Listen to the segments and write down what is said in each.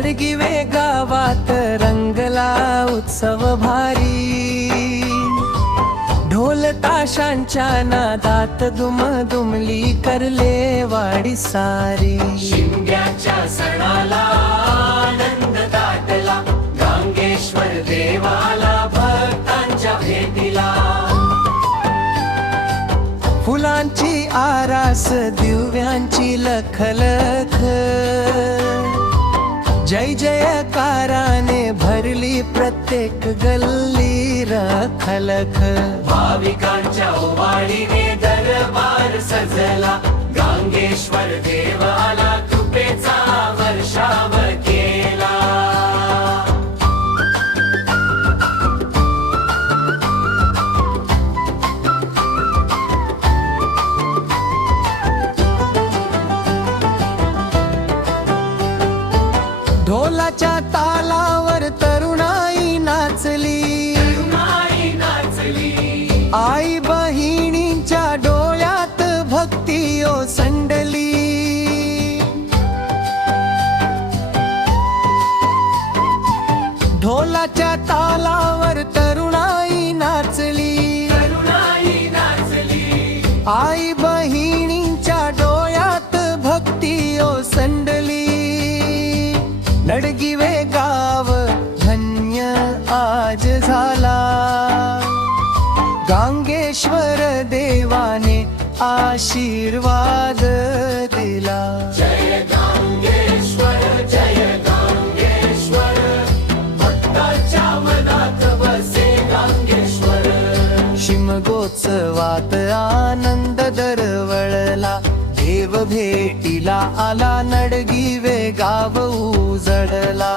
नडगिवे गावात रंगला उत्सव भारी, ढोल ताशांच्या नादात दुमदुमली करले वाडी सारी. शिमग्याच्या सणाला आनंद दाटला, गांगेश्वर देवाला भक्तांच्या भेटीला. फुलांची आरास दिव्यांची लखलख, जय जयकाराने भरली प्रत्येक गल्ली रखलख. भाविकांच्या ओवाळीने दरबार सजला, गांगेश्वर देवाला कृपेचा वर्षाव केला. ढोलाच्या तालावर तरुणाई नाचली, आई बहिणींच्या डोळ्यात भक्ती ओसंडली. ढोलाच्या तालावर तरुणाई नाचली, आई बहिणींच्या डोळ्यात भक्ती ओसंडली. नडगिवे गाव धन्य आज झाला, गांगेश्वर देवाने आशीर्वाद दिला. जय गांगेश्वर, जय गांगेश्वर, भक्तांच्या मनात बसे गांगेश्वर. शिमगोत्सवात आनंद दरवळला, देव भेटीला आला, नडगिवे गाव उजळला.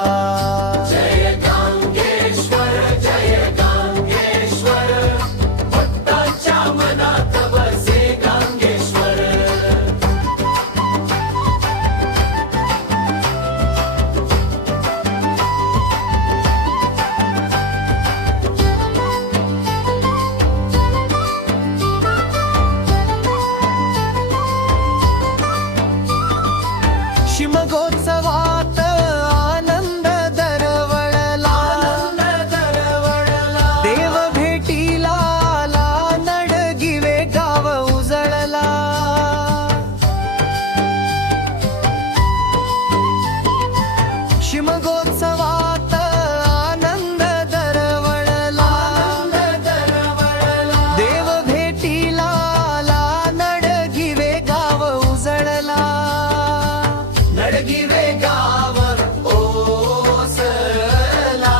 जय गांगेश्वर, जय गांगेश्वर, भक्तांच्या मनात बसे गांगेश्वर. शिमगोत्सवात आनंद दरवळला, देव भेटीला आला, नडगिवे गाव उजळला. शिमगोत्सवात आनंद दरवळला, देव भेटीला आला, नडगिवे गाव उजळला. नडगिवे गाव ओसरला,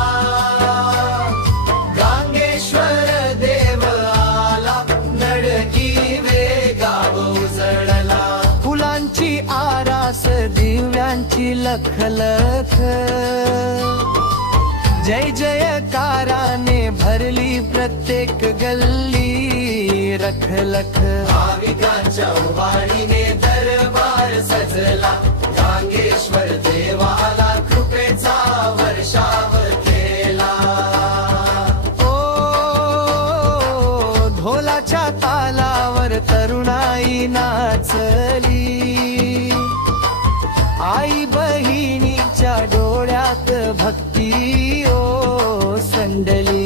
गांगेश्वर देव आला, नडगिवे गाव उजळला. फुलांची आरास दिव्यांची लखलख, जय जयकाराने भरली प्रत्येक गल्ली रखलख. भाविकांच्या ओवाळीने दरबार सजला, गांगेश्वर देवाला कृपेचा वर्षाव केला. ओ ढोलाच्या तालावर तरुणाई नाचली, आई बहिणीच्या डोळ्यात भक्ती ओसंडली.